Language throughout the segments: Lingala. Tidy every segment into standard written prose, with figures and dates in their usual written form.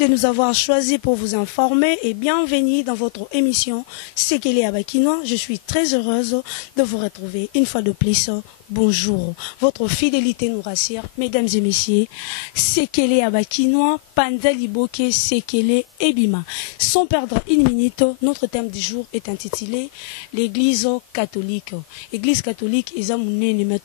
de nous avoir choisis pour vous informer et bienvenue dans votre émission Sekele Abakinois. Je suis très heureuse de vous retrouver une fois de plus. Bonjour, votre fidélité nous rassure, mesdames et messieurs. Sekele Abakinois, Panda Liboke, Sekele Ebima. Sans perdre une minute, notre thème du jour est intitulé l'Église catholique. Église catholique, ils ont une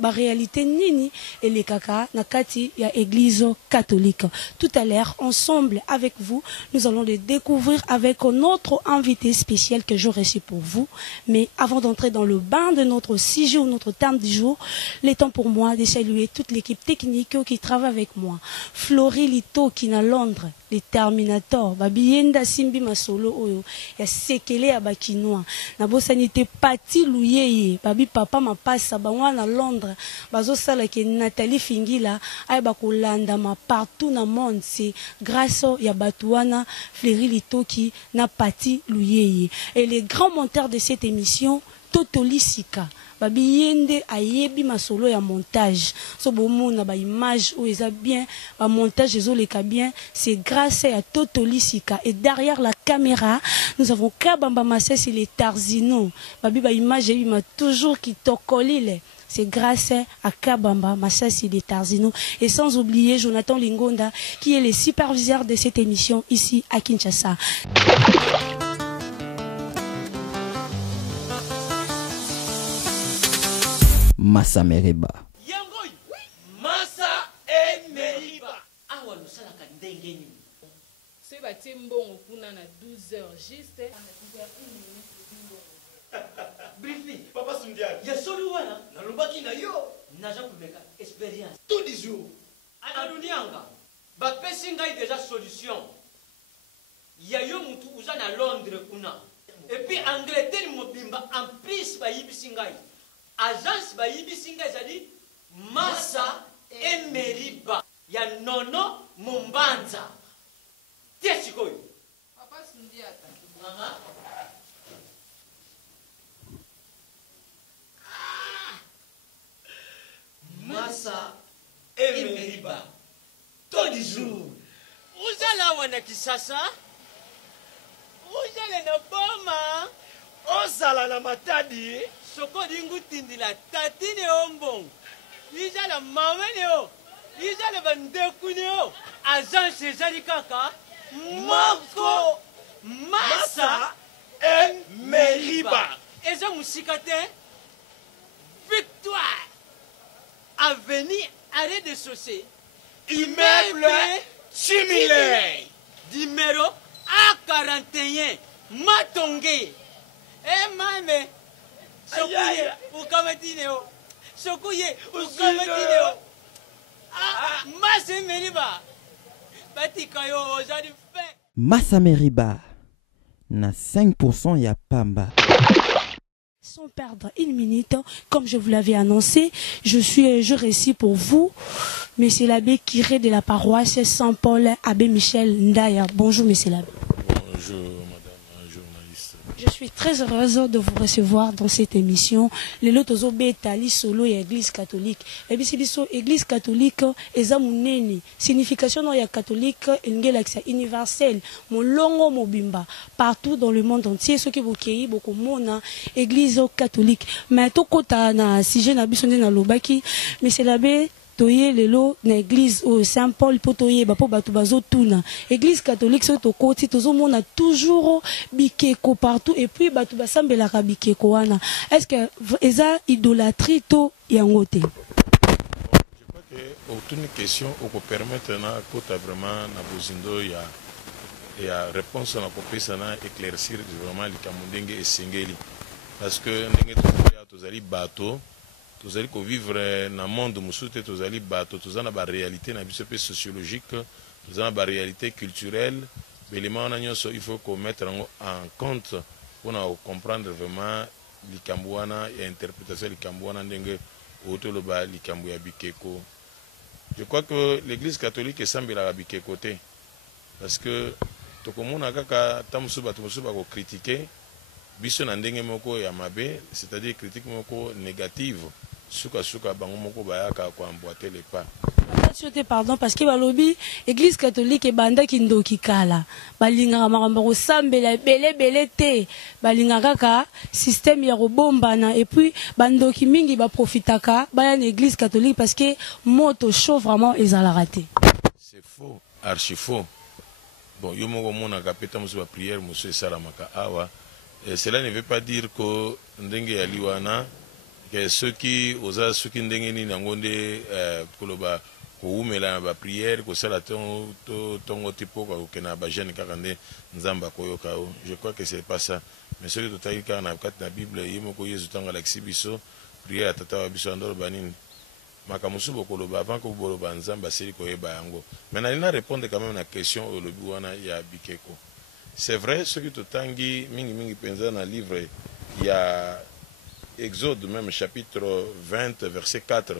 réalité nini et les kaka nakati ya Église catholique. Tout à l'heure, ensemble avec vous, nous allons le découvrir avec notre invité spécial que je reçois pour vous. Mais avant d'entrer dans le bain de notre sujet ou notre thème du jour, il est temps pour moi de saluer toute l'équipe technique qui travaille avec moi. Florie Lito qui est à Londres, les Terminators, Babienda Simbi Masolo Oyo, ya Sekele Abakinois, Nabo Sanité Pati Louyeye, Babi Papa Mapasa, Bawan à Londres, Bazo Salake Nathalie Fingila, Aibakolanda ma partout dans le monde, c'est grâce à Yabatouana, Florie Lito qui n'a Pati Louyeye. Et les grands monteurs de cette émission, Totoli Sika. Babiyende ayebi masolo ya montage so bomona ba image ou eza bien ba montage ezoleka bien, c'est grâce à Totoli Sika. Et derrière la caméra nous avons Kabamba Masesi les Tarzino babi ba image ebi ma toujours qui tokolile, c'est grâce à Kabamba Masasi des Tarzino. Et sans oublier Jonathan Lingonda qui est le superviseur de cette émission ici à Kinshasa. Massa Meriba. Yangoy, Massa et Meriba. Awa no sala ka ndenge ni. C'est bâti mbongo kuna na 12h juste. Briefly, papa Sundia. Ya soli wana na lobaki na yo. Naja kumeka expérience. Tous les jours. Ana dunianga. Ba pesi ngai déjà solution. Ya yo mutu uza na Londres kuna. Et puis Angleterre mobimba en plus ba yibisi ngai. Agence Bayibisinga ezali Massa et Meriba ya Nono Mumbanza. Tiens koy. Papa Sundiata. Massa et Meriba. Tous les jours. Uzala wana kisasa. Uzala na boma. Ozala na matadi. Soko dingu tindila tatine ombong. Ija la mamene o. Ija la bandekune o. Agence ezali kaka. Moko Massa et Meriba. Eza musikate. Victoire. Avenue Arrêt de Saucé. Immeuble Chimile. Numéro A41. Matongé. Mame. Sokuye, ukamatine. Sokuye, ukamatine. Massa Meriba. Batikayo, aujourd'hui fait. Massa Meriba. Na 5% ya pamba. Sans perdre une minute, comme je vous l'avais annoncé, je récite pour vous, Monsieur l'abbé curé de la paroisse Saint-Paul, Abbé Michel Ndaya. Bonjour, Monsieur l'abbé. Bonjour, madame journaliste. Je suis très heureuse de vous recevoir dans cette émission. Le lotozo betali solo et Église catholique. Et bien c'est Église catholique ezamuneni. Signification ya catholique ingelaxa universel. Molongo mobimba partout dans le monde entier. Ce qui vous cueille beaucoup mona Église catholique. Mais tout kota na sujet na bisonde na lobaki. Mais c'est l'abbé toye lelo na église au Saint-Paul potoye bapo batu bazo tuna église catholique so to koti tozo mona toujours bikeko partout et puis batu basambela ka bikeko wana. Est-ce que eza idolâtrie to yangote? Je crois que aucune question peut permettre na kota vraiment na bozindo ya réponse na kopesa na éclaircir vraiment likamundenge esengeli parce que ndenge tozali bateau nous allons vivre dans le monde, nous avons la réalité sociologique, nous avons la réalité culturelle. Il faut qu'on mette en compte pour comprendre vraiment l'Ikambouana et l'interprétation de l'Ikambouana. Je crois que l'Église catholique est semblable à Bikeko. Parce que tout le monde a critiqué, c'est-à-dire critique négative. Suka bango moko bayaka ko emboîter les pas. Pardon, parce que balobi église catholique et banda kindoki kala balinga makambo kosambela belé te balinga kaka système ya kobombana et puis bandoki mingi ba profitaka baya na église catholique parce que moto chaud vraiment ezala raté. C'est faux, archi faux. Bon, yo moko mona kapeta musu ba prière musu salamaka awa. Cela ne veut pas dire que ndenge ya liwana que ceux qui osa ceux qui ndenge ni nangonde koloba koumela ba prière ko sala tongo tipo ko kena ba jeune kakande nzamba koyoka. Je crois que c'est pas ça. Mais celui de taïka na kat na Bible yimo ko yezu tanga la biso prière tata wa biso ndolo banini makamusu bokoloba avant que boloba nzamba seli ko yeba yango. Mais na lina répondre quand même na question au lobi wana ya bikeko. C'est vrai ce que totangi mingi penza na livre il y a Exode même chapitre 20 verset 4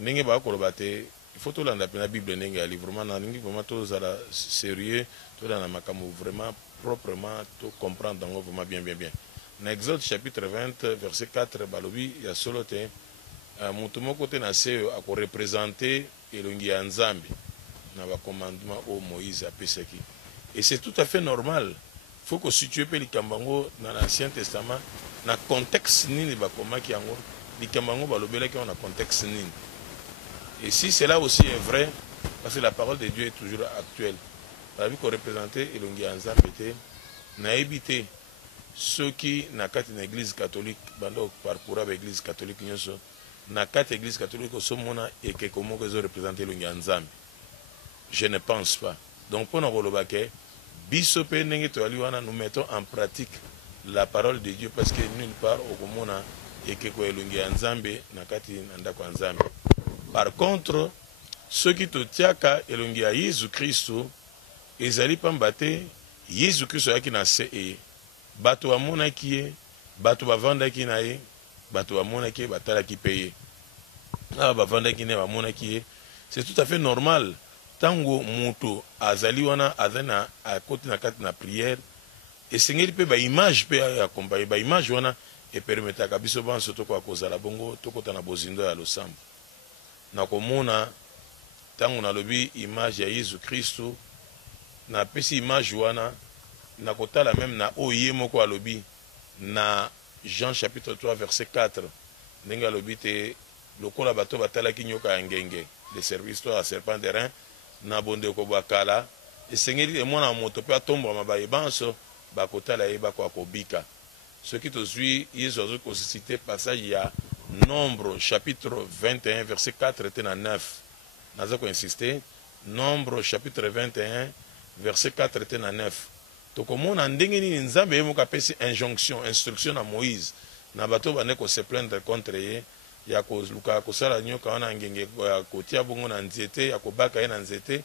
ndenge ba koloba te il faut tout landa pena Bible ndenge ya livre na ndenge vraiment tout zala sérieux tout dans makamu vraiment proprement tout comprendre dans vraiment bien na Exode chapitre 20 verset 4 balobi ya solo te mutu moko te na se a ko représenter elongi ya nzambe na ba commandement au Moïse apesaki. Et c'est tout à fait normal. Il faut que situer les Kambango dans l'Ancien Testament, dans le contexte nini bakoma ki yango, les Kambango balobela ki on a contexte nini. Et si cela aussi est vrai, parce que la parole de Dieu est toujours actuelle. La vie qu'on représentait Elongi Anzambe te na évité ceux qui na kat une église catholique, bando parcours avec l'église catholique nyonso, na kat église catholique au somona et que comment que zo représenter Elongi Anzambe. Je ne pense pas. Donc pour nous relobake bisope ndenge to aliwana nous mettons en pratique la parole de Dieu parce que nulle part au komona ekeko elungi ya nzambe na kati na ndako ya nzambe. Par contre ceux qui to tiaka elungi ya Yesu Kristo ezali pamba te Yesu Kristo yaki na se e bato bamonaki ye bato bavandaki na ye bato bamonaki ye batalaki pe ye bavandaki ne bamonaki ye. C'est tout à fait normal. Tango muto azali wana azana a côté na kati na prière et sengeli pe ba image pe accompagner ba image wana et permettre ka biso banso to kwa kozala bongo to kota na bozindo ya losambo na komona tango na lobi image ya Yesu Kristo na pesi image wana na kotala même na oye moko alobi na Jean chapitre 3 verset 4 ndenge alobi te lokola bato batalaki nyoka ya ngenge de service to à serpent de rein na bonde ko bakala esengeli mwana moto pe atomba mabaye banso bakotala ye bako akobika. Ce qui te suit Yesu azo ko citer passage ya Nombre chapitre 21 verset 4 et 9 nazo ko insister Nombre chapitre 21 verset 4 et 9 to komona ndenge ni nzambe yemo kapesi instruction na Moïse na bato bane ko se plaindre contre ye ya kozluka kosala nyoka wana ngenge kotia bongo na nzete ya kobaka ye na nzete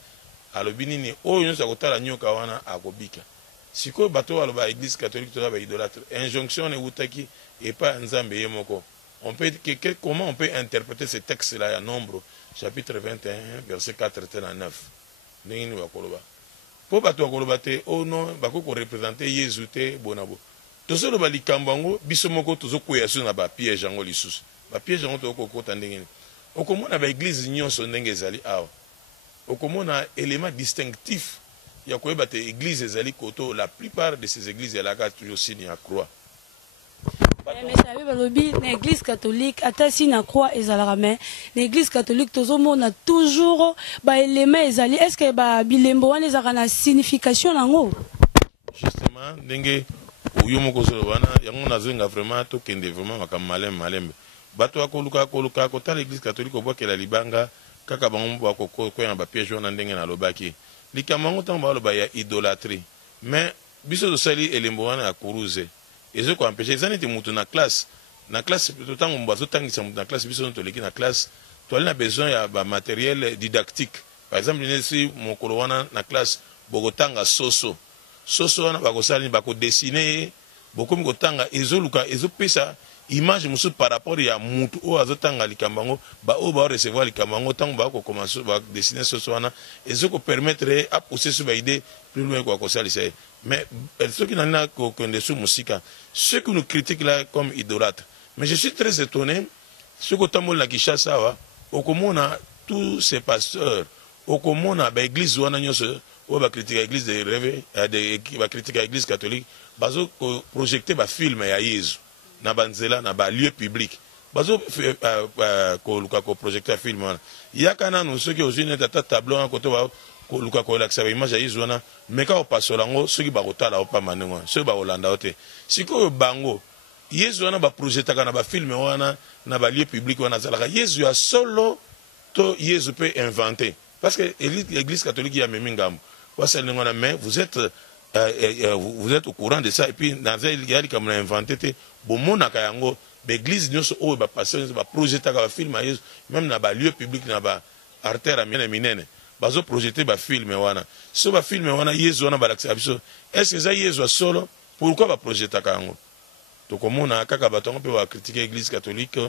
alobi nini oyo nyonso akotala nyoka wana akobika. Sikoyo bato baloba église catholique toza ba idolâtre injonction ne utaki et pas nzambe ye moko. Comment on peut interpréter ce texte là ya Nombre chapitre 21 verset 4 et 9 ndenge ni bakoloba po bato bakoloba te oh non bakoko représenter Yesu te bonabo tozoloba likambo yango biso moko tozokwea so na ba piège yango lisusu ba piège yango tokokota ndenge okomona ba église nyonso ndenge ezali awa okomona élément distinctif ya koyeba te église ezali koto la plupart de ces églises elaka toujours signe ya croix. Mais ça veut balobi l'église catholique atasi na croix ezalaka mais l'église catholique tozomona toujours ba élément ezali est-ce que ba bilembo wana ezaka na signification nango justement ndenge oyo moko solo wana yango nazenga vraiment tokende vraiment makambo malembe bato akoluka kota l'église catholique obwakela libanga kaka bango bakokoya ba piège wana ndenge na lobaki likambo yango ntango baloba ya idolâtrie mais biso tosali elembo wana ya kuruze ezo ko empêcher ezani te mutu na classe plutôt tango mbazo tangisa mutu na classe biso toleki na classe toali na besoin ya ba matériel didactique. Par exemple nesi mokolo wana na classe bokotanga soso wana bakosala ni bakodessiner bokomi kotanga ezoluka ezopesa image musu par rapport ya mutu o azotanga likambango ba o ba recevoir likambango tango ba ko commencer ba dessiner soso wana ezoko permettre à pousser sur ba idée plus loin quoi ça lycée. Mais ceux qui n'ont qu'un sous musique, ceux qui nous critiquent là comme idolâtres. Mais je suis très étonné, ce que tu as dit, au Komona, tous ces pasteurs au komona ba église wana nyonso o ba critique église de rêve ba critique église catholique bazo projeter ba film ya Yesu na banzela na ba lieu public bazo ko luka ko projecter film wana yakana no soki ozine tata tableau en côté ba ko luka ko laksa image ya Yesu wana meka o pasolango soki ba kotala o pa manengo soki ba olanda ote siko bango Yesu wana ba projetaka na ba film wana na ba lieu public wana zalaka Yesu ya solo to Yesu peut inventer parce que l'église catholique y a même ngam mais vous êtes au courant de ça et puis dans il y a comme inventé bon monaka yango l'église nyonso o ba passer ba projeter ba film Yesu même na ba lieu public na ba artère minene bazo projeter ba film wana so ba film wana Yesu wana ba laksa biso est-ce que ça Yesu solo pourquoi ba projeter yango to komona kaka batongo pe ba critiquer l'église catholique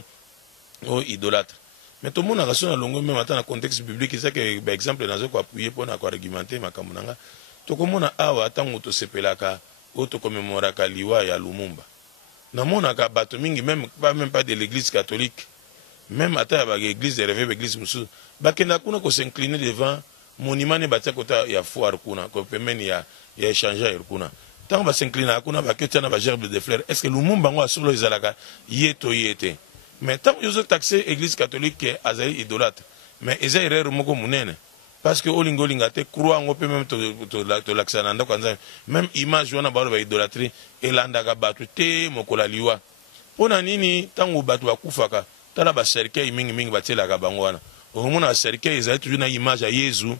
o idolâtre. Mais tout le monde a reçu dans le contexte biblique, c'est que, par exemple, dans un coup appuyé pour argumenter, tout le monde a attendu que se pelaka, auto commémoraka liwa ya Lumumba. Dans mon cas, même pas de l'église catholique, même à l'église de réveil, l'église musu, bakenda kuna ko s'incliner devant monument ne batia kota ya foire kuna, ko pemeni ya échanger kuna. Tant ba s'incliner kuna ba ketana ba gerbe de fleurs, est-ce que Lumumba ngo asolo izalaka yeto yete? Mais tant que vous avez taxé l'église catholique qui est azali idolâtre, mais ils ont erreur moko munene parce que olingo lingate croit on peut même te l'axananda quand même image wana ba idolâtrie et landaka batu te mokola liwa. Pona nini tango batu bakufaka tala ba cercueil mingi batela ka bango wana. Au moment na cercueil ils ont toujours na image ya Yesu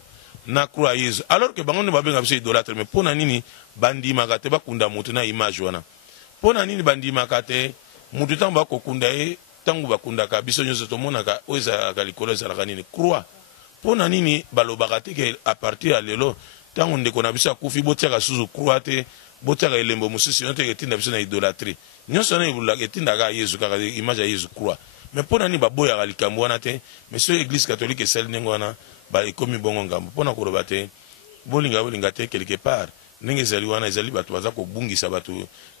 na croix à Yesu alors que bango ne ba benga biso idolâtre mais pona nini bandi makate bakunda mutu na image wana. Pona nini bandi makate mutu tango bakokunda e tangu bakundaka biso nyonso tomonaka oza kalikolo ezalaka nini croix pona nini balobaka te ke à partir ya lelo tangu ndeko na biso akufi botiaka susu croix te botiaka elembo mosusu yo te etinda biso na idolâtrie nyonso na etindaka Yesu kaka image ya Yesu croix mais pona nini baboyaka likambo wana te mais so église catholique esali ndenge wana ekomi bongo ngambo pona koloba te bolinga te quelque part ndenge ezali wana ezali bato baza kobungisa bato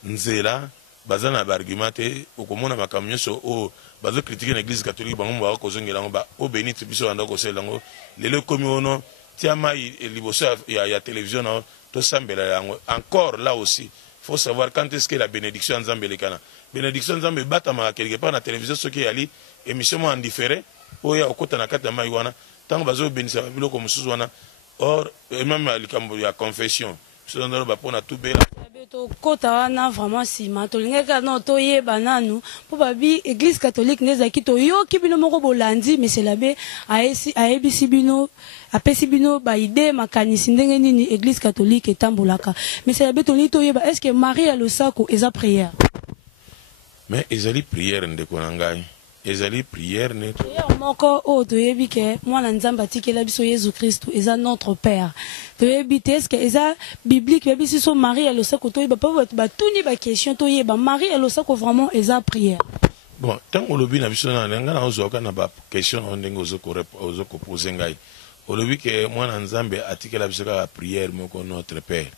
nzela bazana ba argument te okomona makambo nyonso o bazo critiquer l'église catholique bango ba kozongela ngo ba o benite biso anda ko selango lelo komi ono tiama liboso ya télévision na to sambela yango encore là aussi faut savoir quand est-ce que la bénédiction nzambe lekana bénédiction nzambe batama quelque part na télévision soki yali émission mo en différé o ya okota na kata mai wana tango bazo benisa biloko mususu wana or même likambo ya confession so ndalo ba pona tout bela kota wana vraiment sima tolingaka no toyeba nanu po babi église catholique nezaki toyoki bino moko bolandi mais c'est labe ayebisi bino apesi bino ba idée makanisi ndenge nini église catholique etambolaka mais c'est labe toli toyeba est-ce que Marie a le sako eza prière mais ezali prière ndeko na ngai ezali prière ne moko o toyebi ke mwana nzambe atikela biso Jésus Christ eza notre père toyebi te est-ce que eza biblique yebi so Marie a le sako toyeba pa batuni ba question toyeba Marie a le sako vraiment eza prière bon tant olobi na biso na nga na ozoka na ba question ndenge ozoko poser ngai olobi ke mwana nzambe atikela biso ka prière moko notre père.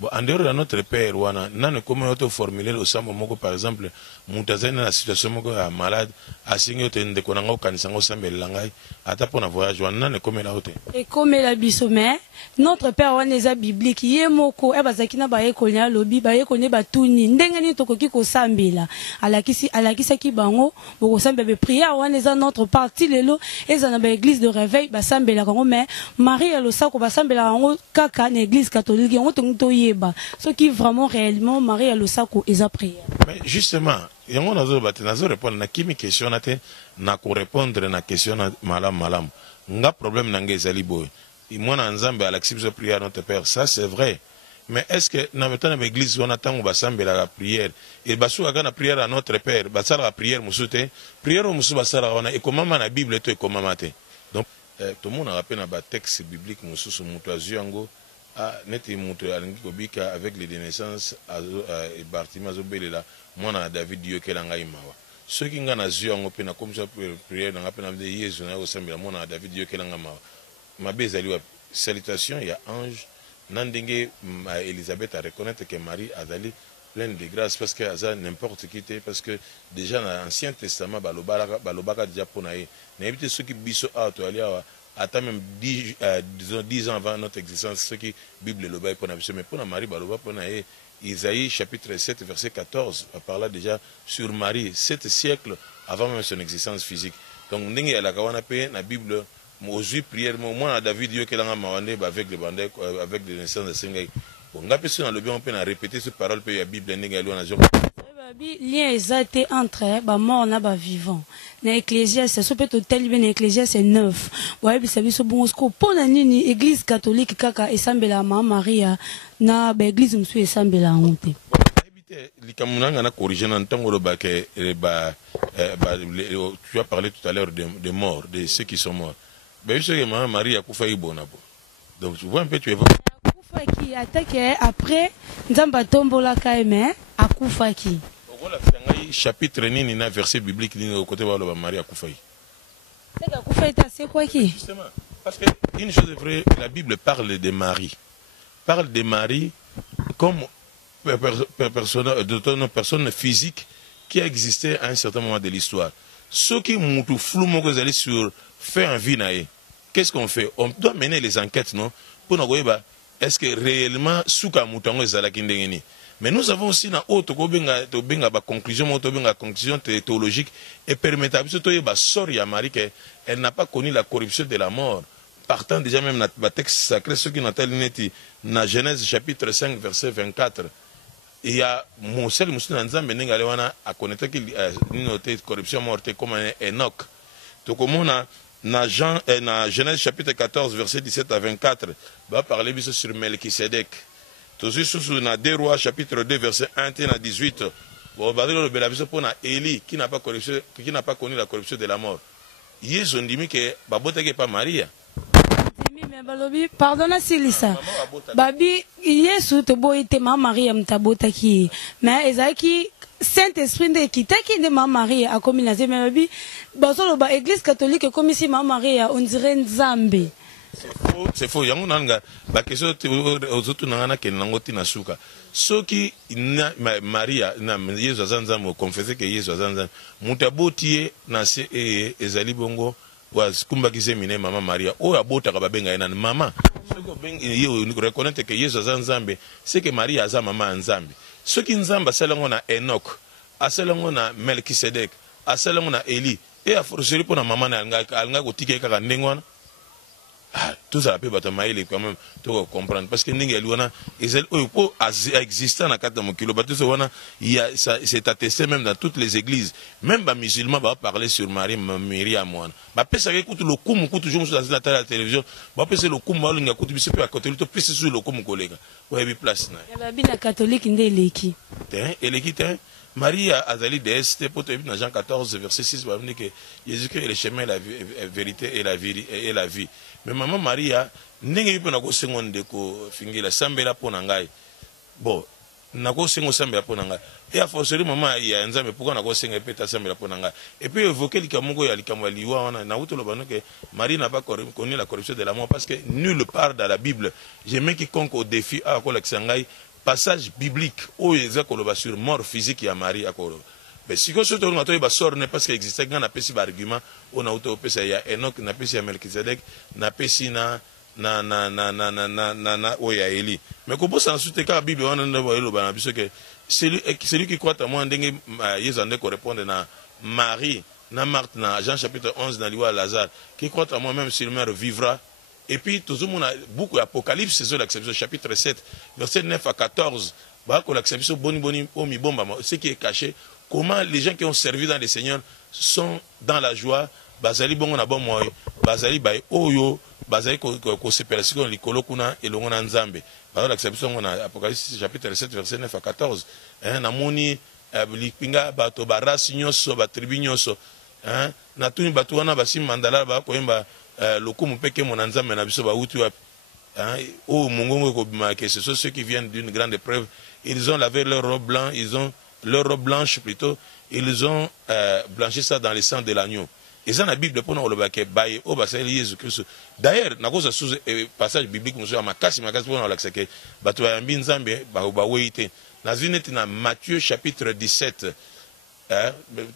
Bon, en dehors de notre père, wana, nane comment auto formuler au sambo moko par exemple, mutazana na situation moko ya malade, asingi te ndeko nango kanisango sambe langai, ata pona voyage wana nane comment la hote. Et comme la bisomé, notre père wana eza biblique, ye moko e bazaki na ba ekonya lobi, ba ekonya batuni, ndenge ni tokoki ko sambela. Alakisa ki bango, boko sambe be prière wana eza notre partie lelo, eza na ba église de réveil, ba sambela kango mais Marie a le sako ba sambela kango kaka na église catholique, yango tonto ce qui vraiment réellement Marie a le sako eza prière. Mais justement, yango nazo répondre na kimi question na te na ko répondre na question na malam. Nga problème na ngezali boy. Mwana nzambe alakisi prière notre père, ça c'est vrai. Mais est-ce que na metana na église on attend ba sambela la prière et basu aga na prière à notre père, ba sala la prière musute, prière musu ba sala wana et comment na Bible to et comment maté. Donc tout le monde a rappelé na ba texte biblique musu mutu azuango neti mutu alingi kobika avec les naissances et Bartimée azobelela mwana David yokela ngai mawa soki nga na zio ngo pe na comme ça prière na pe na de Yesu na osambela mwana David yokela ngai mawa mabe ezali wa salutation ya ange nandenge Elisabeth a reconnaître que Marie azali pleine de grâce parce que ça n'importe qui était parce que déjà dans l'Ancien Testament balobaka déjà pour naïe n'habite ceux qui biso auto aller attends même 10 ans avant notre existence ceux qui Bible le bail pour naïe mais pour Marie baloba pour naïe Isaïe chapitre 7 verset 14 parle déjà sur Marie 7 siècles avant même son existence physique donc ndenge ya la kawana pe na Bible Mozu prière moi David yo kelanga mawande avec les bandés avec des naissances de Sengai. Bon ngapi sur le bien on peut répéter cette parole pe ya Bible ndenge ya na jour. Lien exact entre ba mort na ba vivant. Na Ecclésiaste so peut tel bien Ecclésiaste 9. Ouais bisa biso bonsko pona nini église catholique kaka esambela mama Maria na ba église msu esambela honte. Likamunanga na corriger na ntango lo ba ke ba tu as parlé tout à l'heure de morts, de ceux qui sont morts. Ben, je sais que Maman Marie a coupé Bonabo. Donc, tu vois un peu, tu évoques. Qui attaque après, Nzamba tombola kaime, a Koufaki. Chapitre nini na verset biblique ni au côté de Marie a coupé. C'est quoi qui? Justement, parce que une chose est vraie, la Bible parle de Marie. Parle de Marie comme personne physique qui a existé à un certain moment de l'histoire. Ceux qui m'ont flou aller sur faire un vie qu'est-ce qu'on fait? On doit mener les enquêtes, non? Pour nous voir est-ce que réellement souka mutango ezala kindengeni. Mais nous avons aussi na autre conclusion théologique et permettable surtout ba sort ya Marie qu'elle n'a pas connu la corruption de la mort. Partant déjà même dans texte sacré ce qui n'attelle neti na Genèse chapitre 5 verset 24. Il y a mon seul musulman nzambe nengale wana a connaître qu'il noté corruption morte comme Enoch. Donc comment na Genèse chapitre 14 verset 17 à 24 va parler sur Melchisedec. Toujours sur na 2 Rois chapitre 2 verset 1 à 18. Bon va dire le belabiso pour na Élie qui n'a pas connu la corruption de la mort. Ils ont dit que babota que pas Maria. Pardonne Silisa. Babi Yesu te boite ma Maria mtabota ki. Mais ezaki Saint-Esprit de kitaki de ma Maria a commis la babi basolo ba église catholique comme ici ma Maria on dirait Nzambe. C'est faux. Yango nanga ba question ozotu nanga ke nangoti na suka. Soki na Maria na Yesu azanzamo confesser que Yesu azanzamo mutaboti na se ezali bongo was kumba kizemine mama Maria o abota ka babenga ena mama soko benga yo reconnaître que Yesu azanzambe c'est que Maria aza mama nzambe soki nzamba salango na Enoch asalango na Melchisedec asalango na Eli et a forcément pour na mama na alanga ko tike ka ndengwana tout ça peut battre maïle quand même tu comprendre parce que ninga luana ils ont existé na kata mokilo bato so wana il y a ça c'est attesté même dans toutes les églises même ba musulmans va parler sur Marie Myriam wana ba pesa ke kutu lokumu kutu toujours sur la télévision ba pesa lokumu ba linga kutu biso pe à côté to plus sur lokumu kolega ouais bi place na ya ba bina catholique ndéleki eleki te Maria azali déesse pour te dans Jean 14 verset 6 va dire que Jésus-Christ est le chemin la vérité et la vie mais maman Maria ndenge bipo na ko sengonde ko fingila sambela pona ngai bon na ko sengo sambela pona ngai et a forcerie maman ya nzambe pourquoi na ko senga peta sambela pona ngai et puis évoquer likamungo ya likamwa liwa wana na utolo bano que Marie n'a pas connu la corruption de la mort parce que nulle part dans la Bible j'aime quiconque au défi à ko l'exangai passage biblique où il y a sur mort physique ya Marie à Koro. Mais si vous avez un sort, parce qu'il existe un argument, on a auto ya Enoch, n'a pas ya Melchisedec, n'a pas na oya Eli. Mais comment ça ensuite quand la Bible on a voyé parce que celui qui croit à moi ndenge Jésus ande correspondre na Marie, na Marthe, na Jean chapitre 11 dans liwa Lazare, qui croit à moi même s'il meurt vivra. Et puis, tout le monde a beaucoup d'Apocalypse, c'est l'acception, chapitre 7, verset 9 à 14. L'acception, ce qui est caché, comment les gens qui ont servi dans les seigneurs sont dans la joie. Bazali bon na bon moi, bazali bay oyo, bazali ko séparation likolo kuna elongo nzambe. L'acception on a Apocalypse chapitre 7 verset 9 à 14. Na moni lipinga bato barasi nyonso ba tribu nyonso. Na tuni bato wana basi mandala ba koyemba lokumu peke mon nzambe na biso ba uti wapi. Oh mongongo ko bimake ce sont ceux qui viennent d'une grande épreuve. Ils ont lavé leur robe blanche, leur robe blanche plutôt, ils ont blanchi ça dans le sang de l'agneau. Et ça, la Bible, pour nous, le bail, au bassin Jésus-Christ. D'ailleurs, dans le passage biblique, nous avons makasi pour nous l'accepter. Batu ya mbinzambe, ba wait. nazwi na Matthieu chapitre 17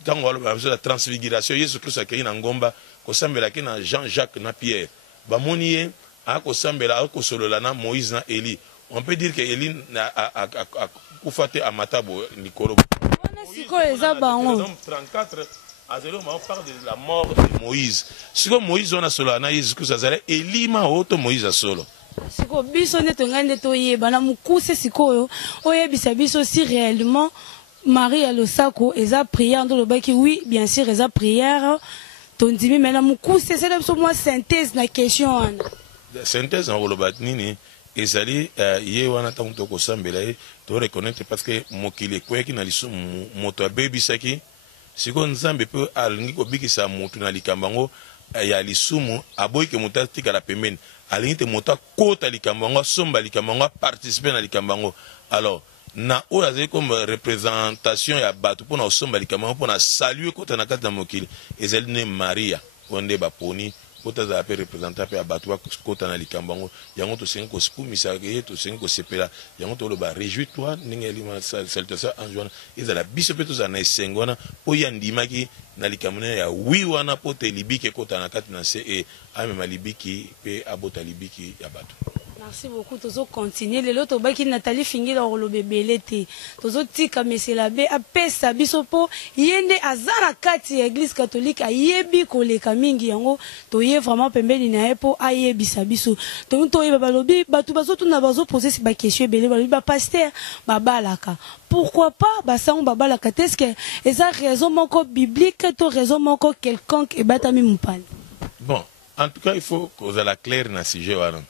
tango la transfiguration Yesu Kristo akei na ngomba kosambelaki na Jean-Jacques na Pierre bamoni ye akosambela akosolola na Moïse na Élie. On peut dire que Élie a kufate amatabo likolo. On parle de la mort de Moïse. Si Moïse on a solo na Yesu Kristo azala Élie ma oto Moïse a solo. Siko biso neto ngande to yeba na mukuse sikoyo oyebisa biso si réellement Marie à l'osako eza prière dans le baki oui bien sûr eza prière ton dimi mais na mukuse c'est là moi synthèse na question synthèse en wolobat nini ezali ye wana tango to kosambela to reconnaître parce que mokili kweki na liso moto abebisaki siko nzambe pe alingi kobikisa moto na likambango ya lisumu aboyike moto tika la pembeni alingi te moto kota likambango somba likambango participer na likambango. Alors na oyo azali comme représentation ya bato mpona osomba likambango mpona saluer kota na kati na mokili ezali ne Maria onde baponi kota azala pe représentant pe ya bato bakota na likambango yango tosengi kosikumisa ye tosengi kosepela yango toloba réjouis toi ndenge elima salutation ange wana ezala biso mpe tozala na esengo wana mpo ya ndimaki na likambo ya wi wana mpo te libiki ekota na kati na se amema libiki mpe abota libiki ya bato. Merci beaucoup. Tozo continuer. Le loto baki Nathalie Fingi la rolo bebelete. Tozo tika mesela be apesa bisopo yende azana kati ya Église catholique ayebi koleka mingi yango toye vraiment pembeni na epo ayebisa biso. Donc toye balobi batu bazotu na bazo poser ba question belé balobi ba pasteur babalaka. Pourquoi pas basango babalaka est-ce que eza raison moko biblique to raison moko quelconque et batami mupani. Bon, en tout cas il faut que vous la clair na sujet wana.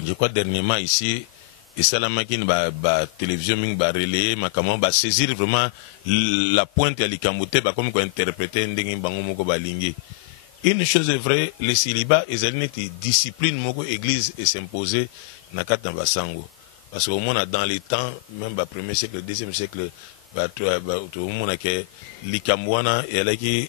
Je crois dernièrement ici, et ça la machine télévision va relayer, va saisir vraiment la pointe à l'Ikambote, comme quoi interpréter une chose est vraie, le célibat est une discipline moko église et s'imposer na kata basango. Parce qu'au moins dans les temps, même le premier siècle, le deuxième siècle, tout le monde a que l'Ikambouana et là qui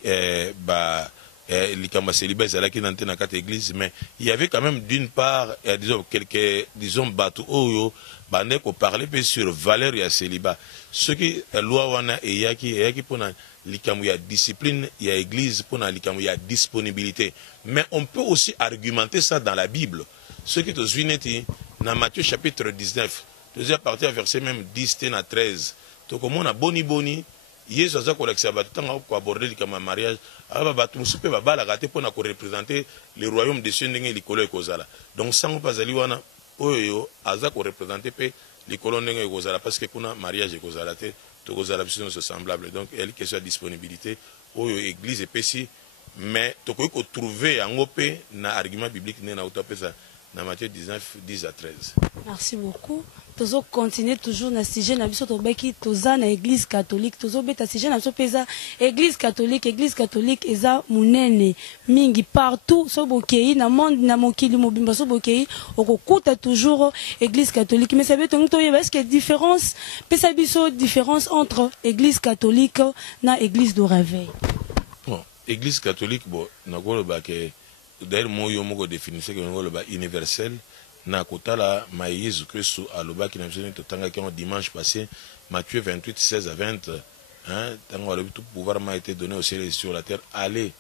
l'Ikamba célibat est dans la carte église, mais il y avait quand même d'une part, disons, quelques, disons, bateaux, bande ko parler sur valeur et célibat. Ce qui loi wana et yaki pour l'Ikamba y a discipline, il y a église pour l'Ikamba y a disponibilité. Mais on peut aussi argumenter ça dans la Bible. Ce qui est aux Unis, dans Matthieu chapitre 19, deuxième partie à verset même 10 à 13. Donc on a boni. Yesu aza kolakisa bato tanga ko aborder likama mariage aba bato musupe babala gate pona ko représenter le royaume des cieux ndenge likolo ekozala. Donc sango pazali wana oyo aza ko représenter pe likolo ndenge ekozala parce que kuna mariage ekozala te to kozala biso so semblable. Donc elle question de disponibilité oyo église epesi mais to ko trouver yango pe na argument biblique na utopesa na Matthieu 19 10 à 13. Merci beaucoup. Tozo continuer toujours na sujet na biso to beki toza na église catholique tozo beta sujet na biso pesa église catholique eza munene mingi partout so bokei na monde na mokili mobimba so bokei okokuta toujours église catholique mais ça veut dire to est-ce que différence pesa biso différence entre église catholique na église de réveil. Bon, église catholique bon na goloba ke d'ailleurs moi yo moko définissé que ngoloba universel na kotala ma Jésus Christ aloba ki na biso totanga ki dimanche passé Matthieu 28 16 à 20 hein tango tout pouvoir m'a été donné au ciel et sur la terre aller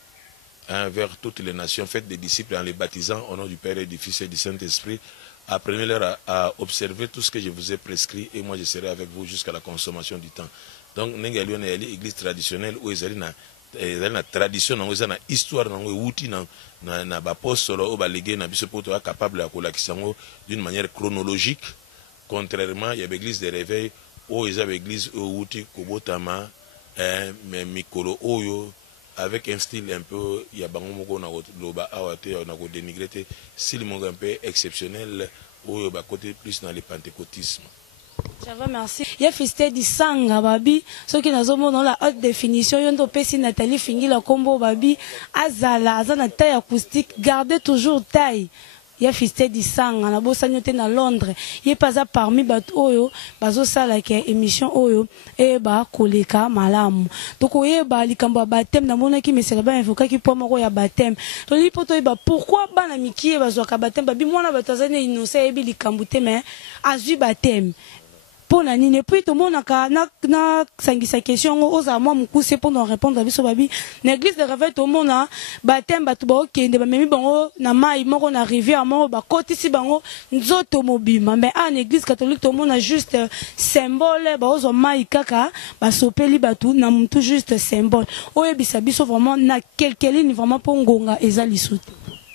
vers toutes les nations faites des disciples en les baptisant au nom du Père et du Fils et du Saint-Esprit apprenez-leur à observer tout ce que je vous ai prescrit et moi je serai avec vous jusqu'à la consommation du temps. Donc nenga liona yali église traditionnelle où ezali na tradition nango eza na histoire nango euti na bapostolo oyo balege na biso mpo toya capable ya kolakisa yango d'une manière chronologique contrairement ya baéglise de réveil oyo eza baéglise oyo euti kobotama mikolo oyo avec un style un peu ya bango moko na koloba awa te na kodénigrer te style moko un peu exceptionnel oyo bakote plus dans le pentecôtisme. Ça va, merci. Il y a Fisté di Sanga Babi, ceux qui n'ont dans la haute définition, il y a Pessi Nathalie Fingi la combo Babi, Azala, Azana taille acoustique, gardez toujours taille. Il y a Fisté di Sanga, na bossa nyote na Londres. Il y a pas ça parmi bat oyo, bazo sala ke émission oyo, et ba koleka malamu. Donc oye ba likamba baptême na mona ki mesela ba invoka ki po moko ya baptême. Donc li poto ba pourquoi ba na mikie bazo ka baptême babi mona batazane innocent ebi likambute mais azui baptême. pour la nini. Et puis tout le monde na sangisa question aux amants mukuse pour nous répondre à biso babi. L'église de réveil tout le monde a baptême batu ba okende ba memi bango na mai moko na rivière moko ba kotisi bango nzoto mobima. Mais en église catholique tout le monde a juste symbole ba ozo mai kaka ba sopeli batu na mutu juste symbole. Oye bisabiso vraiment na quelque ligne vraiment pour ngonga ezali soute.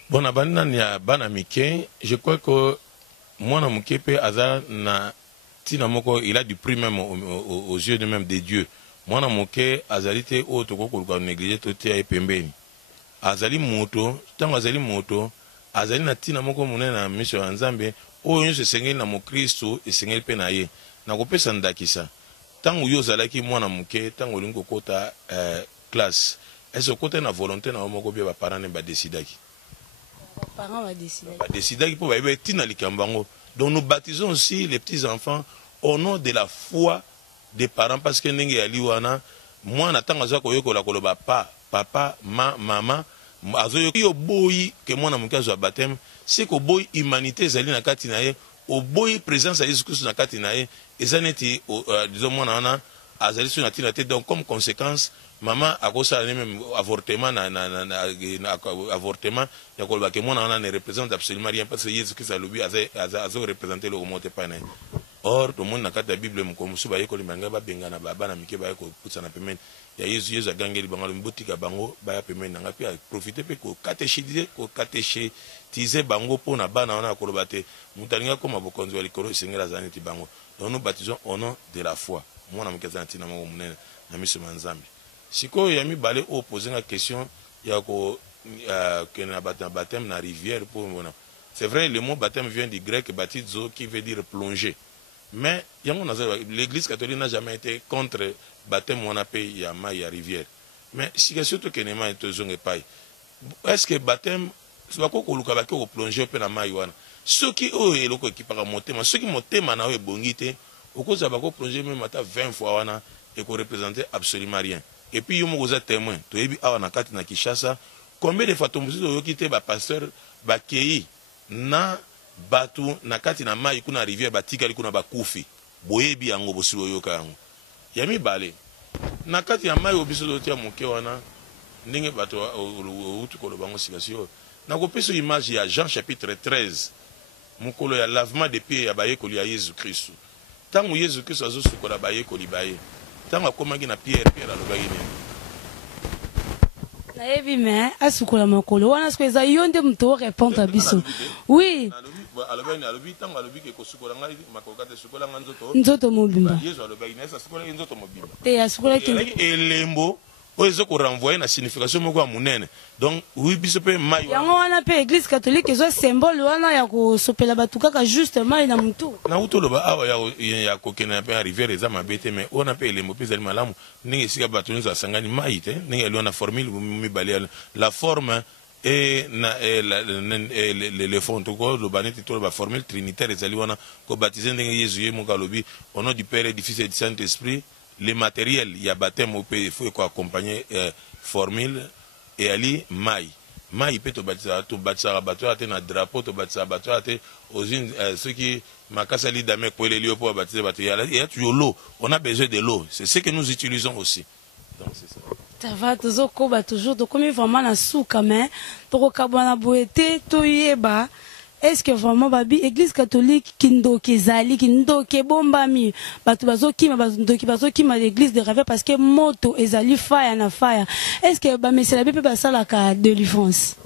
Bon, na bana mike, je crois que moi na mukepe aza na tina moko il a du prix même aux yeux de même des dieux. Moi na muke azalite o to ko ko négliger to tia epembeni. Azali moto, tango azali moto, azali na tina moko munene na mission ya Nzambe, o yonso sengeli na mo Kristo esengeli pe na ye. Na ko pesa ndakisa. Tango yo zalaki mwana muke, tango lingo kota classe. Est-ce que na volonté na moko bia ba parents ne ba décidaki. Parents va décider. Ba décidaki pour ba tina likambango. Donc nous baptisons aussi les petits enfants au nom de la foi des parents parce que ndenge ya liwana moi na tanga za koyokola koloba papa maman azoyo yo boyi que moi na mukazo ya baptême c'est que boyi humanité zali na kati na ye au boyi présence ya Jésus Christ na kati na ye ezaneti disons moi na azali sur na tina tête donc comme conséquence maman a cause même avortement avortement ya koloba que moi na ne représente absolument rien parce que Jésus Christ a lui a représenté le remonte pas na. Or tout le monde na kati ya Bible mukomusu ba yeko limanga ba benga na baba na mike ba yeko putsa na pemeni ya Yesu agangeli bango mbotika bango ba ya pemeni nga pi profiter pe ko catéchiser bango pour na bana wana koloba te mutalinga koma bokonzi wa likolo isengela zaneti bango. Donc nous baptisons au nom de la foi. Moi na mukeza ntina mo munene na miso manzambi. Siko yami balé opposer la question ya ko que na baptême na rivière pour bona. C'est vrai le mot baptême vient du grec baptizo qui veut dire plonger. Mais l'église catholique n'a jamais été contre baptême on appelle ya mai ya rivière. Mais si surtout que nema etozonge pai. Est-ce que baptême c'est pas ko luka ba ko plonger pe na mai wana. Ceux qui o eloko qui para motema, ceux qui motema na o bongite, au cause ba ko plonger même ata 20 fois wana et ko représenter absolument rien. Et puis yo mo témoin, to ebi awa na kati na Kinshasa, combien de fois tombusi yo kité ba pasteur ba kei na batu na kati na mai kuna rivière batikali kuna bakufi boyebi yango bosilo yoka yango yami bale na kati ya mai obiso dotia moke wana ndenge bato utu kolo bango sikasio na kopesa image ya Jean chapitre 13 mukolo ya lavement des pieds ya bayekoli ya Jésus Christ tango Jésus Christ azosukola bayekoli baye tango akomaki na Pierre alobaki nini na ebi me asukola makolo wana skweza yonde mto répondre à biso oui nzoto mobimba te asukola ki elembo oyo ko renvoyer na signification moko ya munene donc oui biso pe mai yango wana pe église catholique ezo symbole wana ya ko sopela batu kaka juste mai na mutu na utoloba awa ya kokena pe rivière eza mabete mais ona pe elembo pe zali malamu ninge sika batu nza sangani mai te ninge liona formule mibale la forme et le fond tout le banete tout la formule trinitaire ezali wana ko baptiser ndenge Yesu ye mo kalobi au nom du Père et du Fils et du Saint-Esprit. Le matériel, il y a baptême au pays, il faut accompagner formule et ali mai. Mai peut te baptiser à bateau, à un drapeau, te baptiser à bateau, aux unes ceux qui makasali dame pour les lieux pour baptiser bateau. Il y a toujours l'eau. On a besoin de l'eau. C'est ce que nous utilisons aussi. Donc c'est ça. Ça va toujours donc comme vraiment la souka mais to kabana boete to yeba. Est-ce que vraiment babi église catholique kindoke zali kindoke bombami batu bazokima bazokima l'église de rêve parce que moto ezali fire na fire est-ce que ba monsieur la bible basala ka délivrance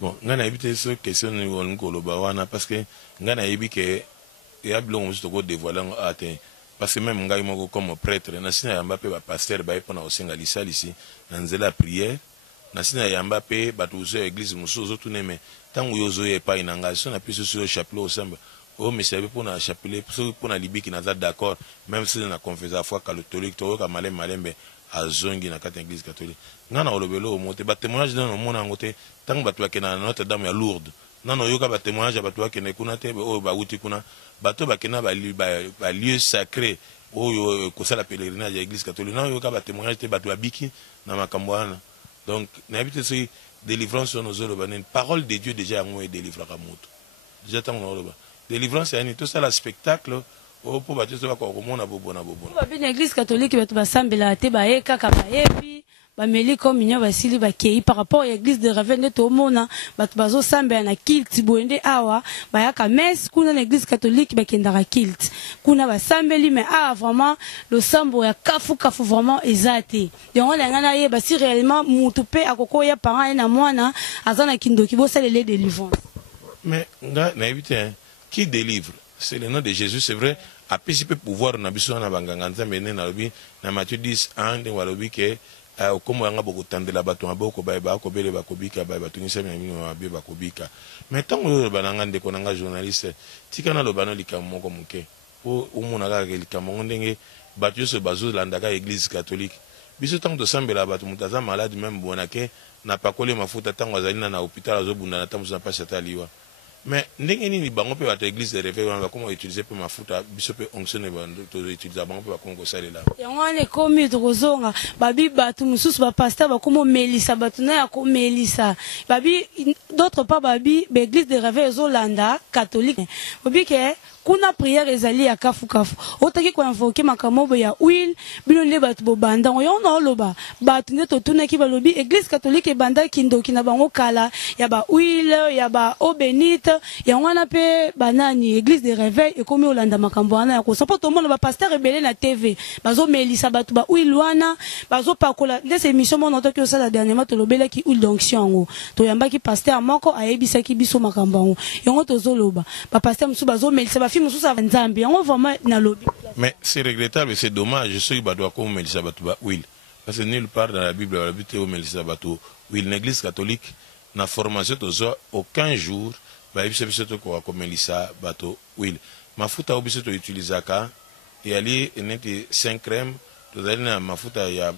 bon ngana éviter ce question ni ngoloba wana parce que ngana yebi que ya bilongo musto ko dévoiler até parce que même ngai moko comme prêtre na sina yamba pe ba pasteur ba epona osenga lisalisi na nzela prière na sina yamba pe batu zo église musozo tuneme tango yozo ye pa inanga so na piso sur le chapelet au samba o mais c'est pour na chapelet pour na libi qui na d'accord même si na confessation foi catholique to ka malembe azongi na kati église catholique ngana olobelo monte ba témoignage dans mona ngote tango batu akena na Notre Dame ya Lourdes nano yoka ba témoignage batu akena kuna te o ba uti kuna bato bakena ba lieu sacré o ko sala pèlerinage à église catholique nano yoka ba témoignage te batu abiki na makambo wana donc na habite ce délivrance sur nos œuvres, parole de Dieu déjà à moi et délivrera moto. Déjà tant on délivrance c'est tout ça le spectacle o po bato so ba ko komona bobona ba bien église catholique bato basambela te ba ye kaka ba yebi ba meli communion basili ba kei par rapport à l'église de Ravenne to mona bato bazo sambela na kilt boende awa ba yaka messe kuna na église catholique ba kendara kilt kuna ba sambeli mais vraiment le sambo ya kafu vraiment ezate donc on ngana ye ba si réellement mutu pe akoko ya parent na mwana azana kindoki bo salele délivrance mais nga na éviter qui délivre c'est le nom de Jésus c'est vrai a peu pouvoir na biso na banganga nzambe ne na lobi na Matthieu 10 ande walobi ke okomo yanga boko tandela bato maboko ba ko bele ba kobika ba batungisa mino ba ba kobika mais tant que bananga ndeko nanga journaliste tika na lobano likamo moko muke po umuna ka likamo ndenge bato so bazo landaka église catholique biso tant de sambela bato mutaza malade même bonake na pakole mafuta tango azali na hôpital azobunda na tamu na pasi ataliwa mais ndenge nini bango pe bato église de réveil wana comment utiliser pe mafuta biso pe onction bando to utiliser bango pe bakongo salela yango ane komi tokozonga babi bato mususu ba pasteur bakomo melisa bato na ya ko melisa babi d'autre part babi ba église de réveil ezolanda catholique babi ke kuna prière ezali ya kafu otaki ko invoquer makambo ya huile bino le bato bobanda yo na loba bato ne to tuna ki balobi église catholique e banda kindoki na bango kala ya ba huile ya ba eau bénite ya wana pe banani église de réveil e komi olanda makambo wana ya ko sapoto mona ba pasteur ebele na TV bazo melisa bato ba huile wana bazo pakola les émissions mona to ki osala dernièrement to lobela ki huile d'onction ngo to yamba ki pasteur moko ayebisa ki biso makambo ngo yango to zoloba ba pasteur musu bazo melisa ba film musu sa nzambe yango vraiment na lobi mais c'est regrettable c'est dommage ceux qui doivent comme melisa bato ba huile parce que nulle part dans la Bible la Bible o melisa bato huile l'église catholique na formation tozo aucun jour ba biso biso to ko melisa bato huile mafuta obiso to utilizaka et ali neti 5 crème tozali na mafuta ya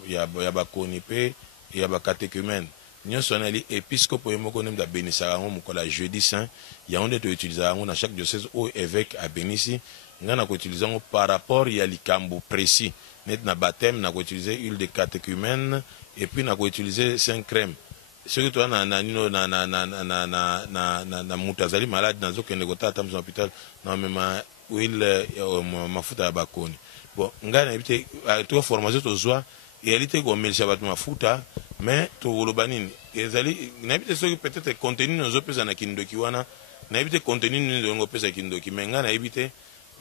bakoni pe ya bakatéchumène nyonso na li épiscope yemoko nemda benisaka ngo mokola jeudi saint yango nde to utilizaka ngo na chaque diocèse o évêque a benisi nga na ko utiliser ngo par rapport ya likambo précis net na baptême na ko utiliser huile de catéchumène et puis na ko utiliser 5 crème surtout toi na nino na mutazali malade na zokende ko tata mu hôpital na mema huile mafuta ya bakoni bon nga na bité to formation to zwa réalité ko melisa bato mafuta mais to wolobanini ezali na bité so peut-être contenu no zopesa na kindoki wana na bité contenu no ngo pesa kindoki mais nga na bité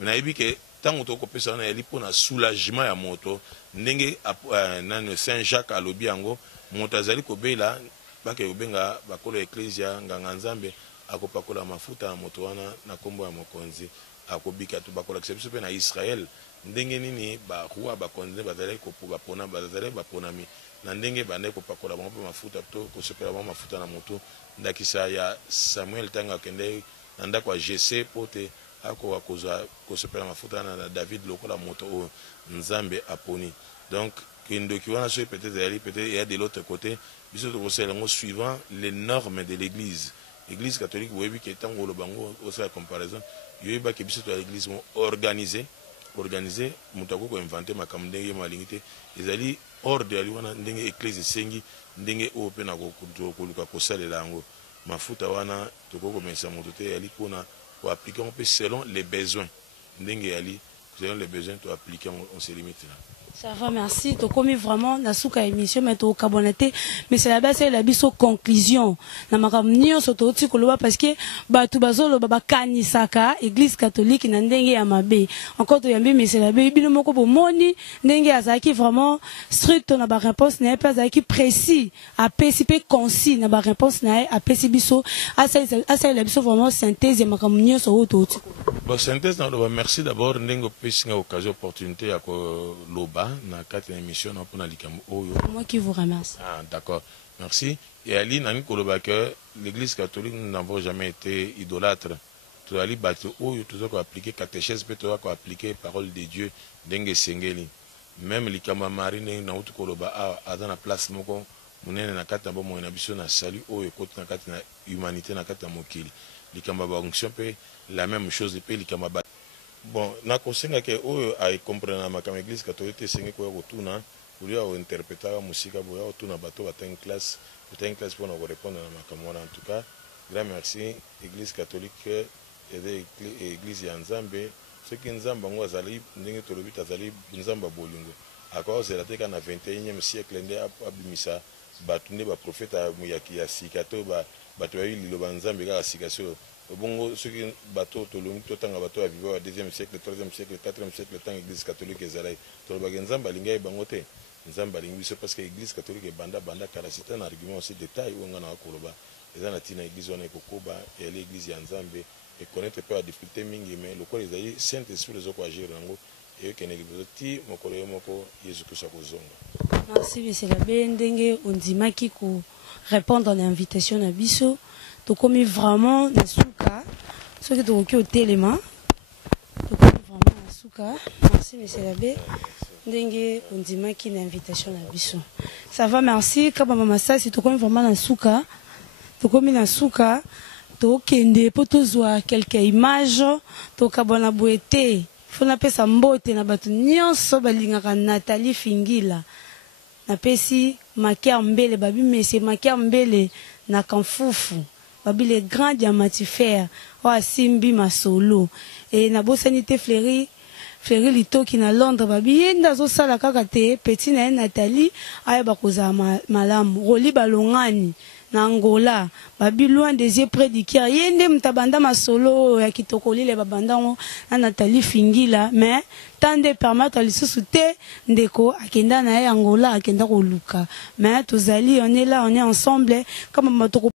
na bité tango to ko pesa na yali pona soulagement ya moto ndenge na Saint Jacques alobi yango moto azali ko bela bake ubenga bakolo ecclesia nganga nzambe akopakola mafuta ya moto wana na kombo ya mokonzi akobika to bakola exception pe na Israël ndenge nini ba roi bakonzi bazali ko bapona bazali baponami na ndenge bande ko pakola bango pe mafuta to ko sepela bango mafuta na moto ndakisa ya Samuel tanga kende na ndako ya GC pote ako akoza ko sepela mafuta na David lokola moto o nzambe aponi donc kindoki wana so peut-être il y a de l'autre côté biso to koselango suivant les normes de l'église catholique webi ke tango lo bango osa comparaison yoyeba ke biso to l'église organisée mutako ko inventer makambo ndenge malingite ezali ordre ali wana ndenge église sengi ndenge o pe na ko luka ko salela yango mafuta wana to ko komesa moto te ali pona ko appliquer on peut selon les besoins ndenge ali selon les besoins to appliquer on se limite là. Ça va, merci. Tu as commis vraiment na souka émission, mais tu as cabonaté. Mais c'est la base, c'est la biso conclusion. Na makamnio soto oti koloba parce que batu bazolo baba kanisaka église catholique na ndenge ya mabe. Encore tu yambi mais c'est la base bino moko bomoni ndenge azaki vraiment strict na ba réponse na pas azaki précis, a PCP concis na ba réponse na a PCP biso asa la biso vraiment synthèse ya makamnio soto oti. Bon synthèse na loba merci d'abord ndenge pesinga occasion opportunité ya ko loba na kati émission na pona likambo oyo. Moi qui vous remercie. Ah d'accord. Merci. Et Ali nani koloba que l'église catholique nous n'avons jamais été idolâtres. Tu ali bato oyo tu dois appliquer catéchèse peut tu dois appliquer parole de Dieu ndenge sengeli. Même likambo marine na utu koloba a dans la place moko munene na kati na bomo na biso na salut oyo côté na kati na humanité na kati na mokili. Likambo ba onction pe la même chose pe likambo ba. Bon, na kosenga ke oyo ay comprendre ma comme église catholique sengi ko rotuna pour lui interpréter musique boya rotuna bato ba ten classe pour nous répondre à ma comme en tout cas grand merci église catholique et église ya Nzambe ce qui nzamba ngo azali ndenge tolobi tazali nzamba bolingo akozela te kana 21e siècle nde abimisa bato nde baprofete ya sika to bato bayi liloba nzambe kaka sika so bongo soki bato tolongi totanga bato ya viva wa 2e siècle 3e siècle 4e siècle tant église catholique ezalai tolobaki nzambe alingi ayebango te nzambe alingi biso parce que église catholique ebanda kala c'est un argument aussi détail oyo nga na koloba eza na ntina église wana ekokoba eyali église ya nzambe ekonnaître mpe ba difficulté mingi mais lokola ezali saint esprit ezokoagir nango eyokendeki biso ti mokolo yo moko yesu kristo akozonga. Merci monsieur l'abbé ndenge ondimaki ko répondre à l'invitation na biso tokomi vraiment na suka soki tokoki otelema tokomi vraiment na suka. Merci monsieur l'abbé ndenge ondimaki na invitation na biso ça va merci kaba mama sasi tokomi vraiment na suka tokomi na suka tokende po tozwa quelques images tokabona boete fona pesa mbote na bato nyonso balingaka Nathalie Fingila na pesi Makia Mbele babi mese Makia Mbele na Kamfufu babi les grands diamantifères wa Simbi Masolo et na bosanité Fleury Litoki na Londres babi yenda zo sala kaka te petit na Nathalie aya bakoza malamu Roli Balongani na Angola babi loin des yeux près du cœur yende mtabanda masolo ya kitokoli le babandango na Nathalie Fingila mais tande permettre lisusu te ndeko akenda na Angola akenda ko luka mais tozali on est là on est ensemble comme